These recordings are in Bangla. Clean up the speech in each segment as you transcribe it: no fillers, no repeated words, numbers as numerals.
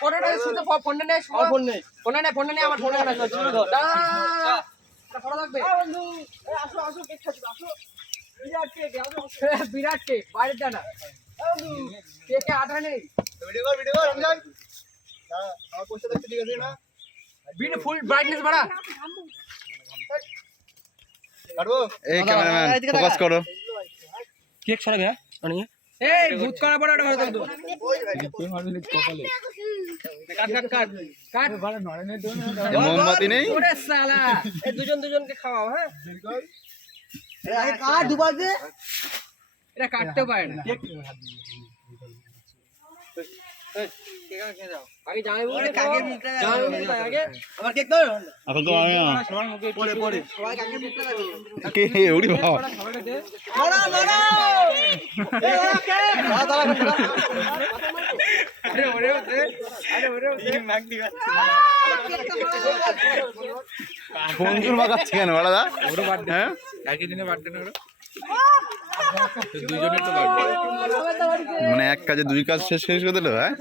ফটোটা শুধু ফোনটা নে, ফোন নেই, ফোনটা নে আমার ফোনে কাটা ছিল ধর এটা ফটো লাগবে বন্ধু আসো আসো কেক খাচ্ছি আসো বিরাট কেক বাইরে জানা বন্ধু কেকে আটা নেই ভিডিও কর রমজান হ্যাঁ আমার পোস্ট দেখতে ঠিক আছে না ভিডিও ফুল ব্রাইটনেস বাড়া কাটবো এই ক্যামেরাম্যান ফোকাস করো। কেক ছড়াবে হ্যাঁ অনিয়ে এই ভূত করা বড় হয়ে গেল তো কাট কাট কাট কাট ভালো নড়ে নে দোন মোমবাতি নেই ওরে শালা এই দুজনকে খাওয়াও হ্যাঁ আগে কাট দুবার দে এটা কাটতে পারে না কেক আগে জামাই বলে কাকে মুখটা জামাই বলে আগে আমার কেক দাও এখন তো আমি সবার মুখে পড়ে পড়ে সবাই কাকে মুখটা দাও কে ওরে বাবা সবাইকে দে মারা মারা এই ওরা কে দাদা আরে ওরে দে আরে ওরে দে মাগ দিবা বন্ধুর মাগাচ্ছে কেন বড় দা ওর বার্থডে হ্যাঁ একই দিনে বার্থডে না ওর দুইজনের তো বার্থডে মানে এক কাজে দুই কাজ শেষ করে দিল হ্যাঁ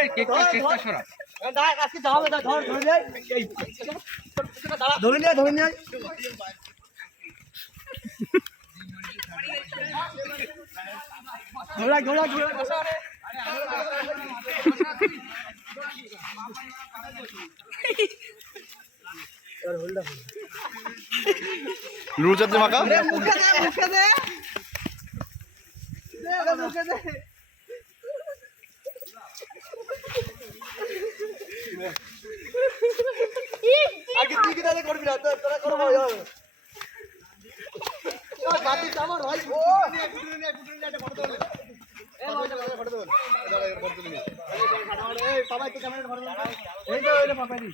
এই কেকটা সরা আজকে যাও ধর ধরে নে ধরে নে ধরা লুড়ু চাচ্ছে মাকা মুখে দে মুখে দে আগে তুই কি তাহলে করবি না তোরা করবো বাতি আমার ভাই ও একটা ফটো তোল এই পাপা একটু ক্যামেরা ফটো তোল এই তো পাপা দি